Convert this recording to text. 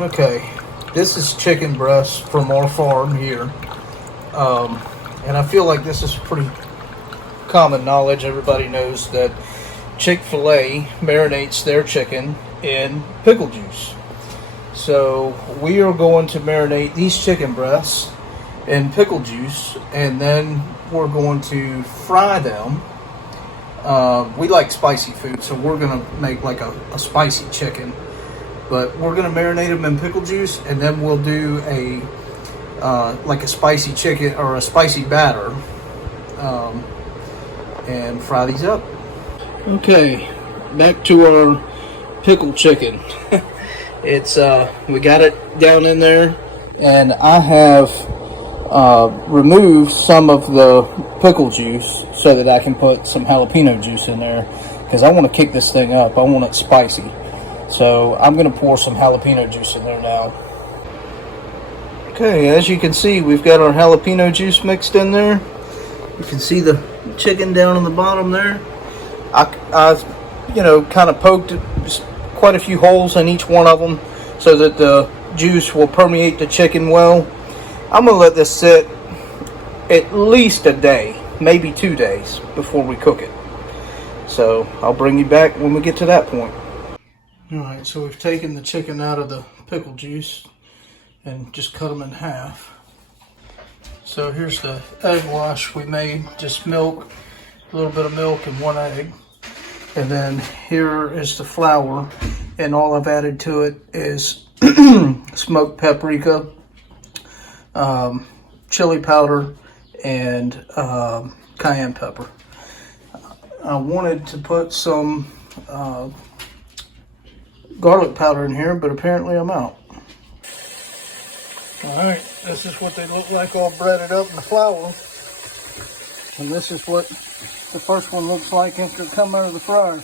Okay, this is chicken breast from our farm here. And I feel like this is pretty common knowledge. Everybody knows that Chick-fil-A marinates their chicken in pickle juice. So we are going to marinate these chicken breasts in pickle juice, and then we're going to fry them. We like spicy food, so we're going to make like a spicy chicken. But we're going to marinate them in pickle juice, and then we'll do a like a spicy chicken or a spicy batter, and fry these up. Okay, back to our pickled chicken. It's we got it down in there, and I have removed some of the pickle juice so that I can put some jalapeno juice in there, because I want to kick this thing up. I want it spicy. So I'm going to pour some jalapeno juice in there now. Okay, as you can see, we've got our jalapeno juice mixed in there. You can see the chicken down on the bottom there. I kind of poked quite a few holes in each one of them so that the juice will permeate the chicken well. I'm going to let this sit at least a day, maybe 2 days before we cook it. So I'll bring you back when we get to that point. Alright, so we've taken the chicken out of the pickle juice and just cut them in half. So here's the egg wash we made, just milk, a little bit of milk and 1 egg. And then here is the flour, and all I've added to it is smoked paprika, chili powder, and cayenne pepper. I wanted to put some garlic powder in here, but apparently I'm out. Alright, this is what they look like all breaded up in the flour. And this is what the first one looks like after it comes out of the fryer.